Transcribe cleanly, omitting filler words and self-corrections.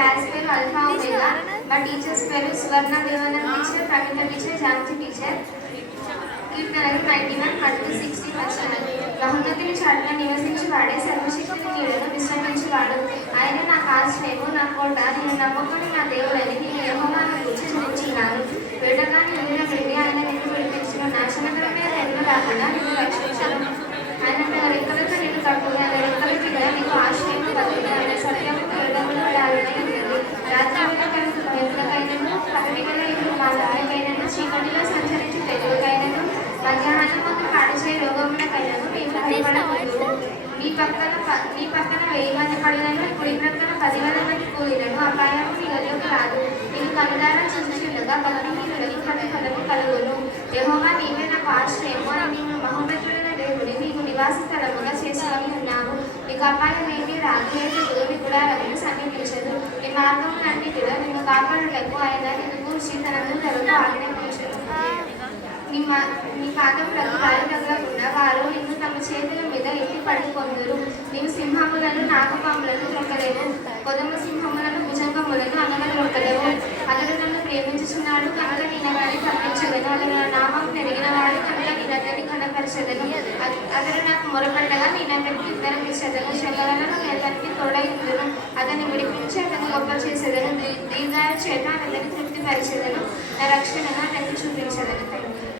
Class పేరు alpha omega. మా teachers పేరు సువర్ణ దేవన టీచర్, ప్రమిత టీచర్, జాన్సీ టీచర్. కీర్తనలు 91, మటుకు 60 వచనాలు. బహుమతిని చాటున నివసించి వాడే, సర్వశక్తిని నీడను విశ్రమించి వాడు. ఆయన నాకు ఆశ్రయము, నా కోట, నేను నమ్ముకొని నా దేవుడని నేను యెహోవాను గూర్చి స్తుతించున్నాను. వేటగాని ఎదుట వెళ్ళి ఆయన నిన్ను విడిపించును, నాశనకరమైన తెగులు రాకుండా నిన్ను రక్షించును. ఆయన తన రెక్కలతో నిన్ను కట్టును, ఆయన రెక్కల కింద నీకు ఆశ్రయము కలుగును. ఆయన సత్యము దుర్గములు డాలునై ఉంటుంది. రాత్రి వెలుగులకైనను, పగటిగల ఇల్లు బాధకైనను, చీకటిలో సంచరించు తెగులుకైనను, మధ్యాహ్నమందు కాడిచే రోగములకైనను నీవు భయపడకూడదు. నీ పక్కన 1000 మంది పడినను, కుడి ప్రక్కన 10,000 మంది కూలినను అపాయము నీ వద్దకు రాదు. నీవు కనులారా చూచుచుండగా భక్తిహీనులకు ప్రతిఫలము కలుగును. యెహోవా నీవే నాకు ఆశ్రయము, నీవు మహోన్నతుడైన దేవుని నీకు నివాస స్థలముగా చేసుకొని ఉన్నావు. నీకు అపాయమేమీ రాదు, ఏ తెగులు నీ గుడారమును సమీపించదు. నీ మార్గములన్నిటిలో నిన్ను కాపాడుటకు ఆయన నిన్ను గూర్చి తన దూతలకు ఆజ్ఞాపించును. నీ పాదములకు గాలి తగలకుండా వారు నిన్ను తమ చేతుల మీద ఎత్తి పట్టుకొందురు. నీవు సింహములను, నాగపాములను త్రొక్కలేవు, కొదమ సింహములను, భుజంగములను అనగదొక్కలేవు. అతడు నన్ను ప్రేమించుచున్నాడు కనుక నేను వారిని తప్పించదను. అతడు నా నామం నెరిగిన వాడు కనుక నేను అతన్ని కనపరచదను. అతడు నాకు మొరపెట్టగా నేను అతనికి ఉత్తరం ఇచ్చేదను. శ్రమలను నేను అతనికి తోడైందును. అతన్ని విడిపించి అతన్ని గొప్ప చేసేదను. దీర్ఘాయు చేత అతన్ని తృప్తిపరిచేదను. నా రక్షణను అతనికి చూపించదను.